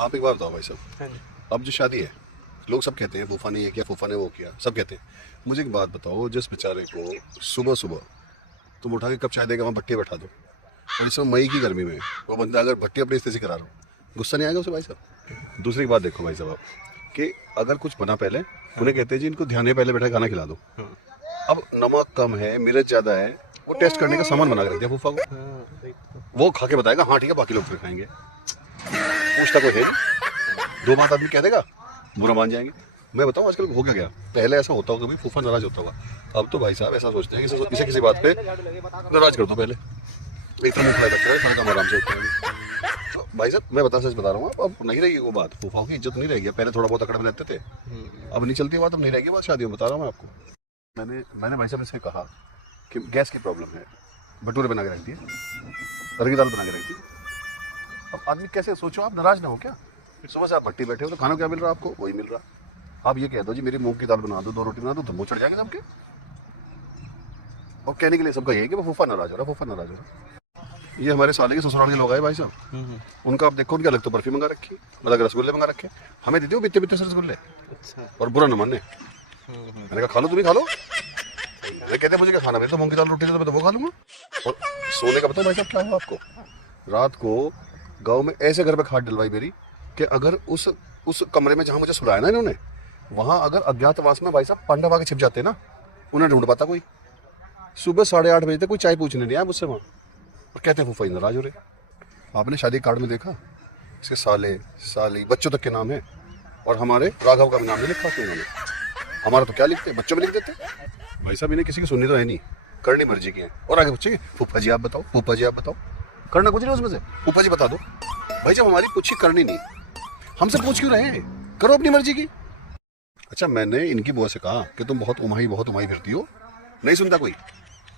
आप एक बार बताओ भाई साहब, हाँ जी। अब जो शादी है, लोग सब कहते हैं फूफा ने ये किया, फूफा ने वो किया, सब कहते हैं। मुझे एक बात बताओ, जिस बेचारे को सुबह सुबह तुम उठा के कब चाय देगा वहाँ भट्टी बैठा दो, और इस समय मई की गर्मी में वो बंदा अगर भट्टी अपनी स्थिति से करा रहा हो, गुस्सा नहीं आएगा उसे भाई साहब? दूसरी बात देखो भाई साहब आप, कि अगर कुछ बना पहले, उन्हें कहते हैं जी इनको ध्यान है पहले बैठा खाना खिला दो। अब नमक कम है, मिर्च ज़्यादा है, वो टेस्ट करने का सामान बना के रख दिया फूफा को, वो खा के बताएगा हाँ ठीक है, बाकी लोग फिर खाएंगे। पूछता कोई है नहीं, दो बात आदमी कह देगा, बुरा मान जाएंगे। मैं बताऊं आजकल हो क्या गया, पहले ऐसा होता होगा भाई फूफा नाराज होता होगा, अब तो भाई साहब ऐसा सोचते हैं कि किसी किसी बात पे नाराज कर दो पहले, इतना मुंह फैला रखते हैं, सारा काम आराम से होता है। तो भाई साहब मैं सच बता रहा हूँ, अब नहीं रहेगी वो बात, फूफाओं की इज्जत नहीं रहेगी। पहले थोड़ा बहुत अकड़ में रहते थे, अब नहीं चलती बात, अब नहीं रहेगी बात शादी में, बता रहा हूँ मैं आपको। मैंने भाई साहब से कहा कि गैस की प्रॉब्लम है, भटूरे बना के रख दिए, अरहर की दाल बना के रख दी। अब आदमी कैसे, सोचो आप नाराज ना हो क्या? सुबह से आप भट्टी बैठे हो तो खाना क्या मिल रहा है आपको? वही मिल रहा। आप ये कह दो जी मेरी मूंग की दाल बना दो, 2 रोटी बना दो, तो मुँह चढ़ जाएंगे सबके। और कहने के लिए सबका यही कि वो फूफा नाराज हो रहा, फूफा नाराज हो रहा। ये हमारे साले के ससुराल के लोग आए भाई साहब, उनका आप देखो, उनके अलग तो बर्फी मंगा रखी, अलग रसगुल्ले मंगा रखे, हमें दे दियो बित्ते बित्ते से रसगुल्ले। अच्छा। और बुरा न माने, मैंने कहा खा लो, तुम ही खा लो। ये कहते मुझे क्या खाना, मेरे तो मूंग की दाल रोटी, तो मैं तो वो खा लूंगा। और सोने का बताओ भाई साहब क्या हुआ आपको, रात को गाँव में ऐसे घर पे खाट डलवाई मेरी कि अगर उस कमरे में जहाँ मुझे सुलाया ना इन्होंने, वहाँ अगर अज्ञातवास में भाई साहब पांडव आके छिप जाते ना, उन्हें ढूंढ पाता कोई। सुबह 8:30 बजे तक कोई चाय पूछने नहीं आया मुझसे वहाँ, और कहते हैं फूफा नाराज हो रहे। आपने शादी कार्ड में देखा, इसके साले साली बच्चों तक के नाम है, और हमारे राघव का भी नाम नहीं लिखा उसमें इन्होंने। हमारा तो क्या लिखते हैं, बच्चों में लिख देते। भाई साहब इन्हें किसी की सुननी तो है नहीं, करनी मर्जी की है। और आगे बच्चे फूफा जी आप बताओ, फूफा जी आप बताओ, करना कुछ नहीं उसमें से, फूफा जी बता दो। भाई जब हमारी कुछ ही करनी नहीं, हमसे पूछ क्यों रहे हैं, करो अपनी मर्जी की। अच्छा मैंने इनकी बुआ से कहा कि तुम बहुत उमाही फिरती हो, नहीं सुनता कोई।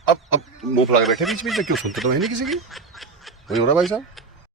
अब मुंह फुला के बैठे बीच बीच में, क्यों सुनते तो है नहीं किसी की। वही हो रहा भाई साहब।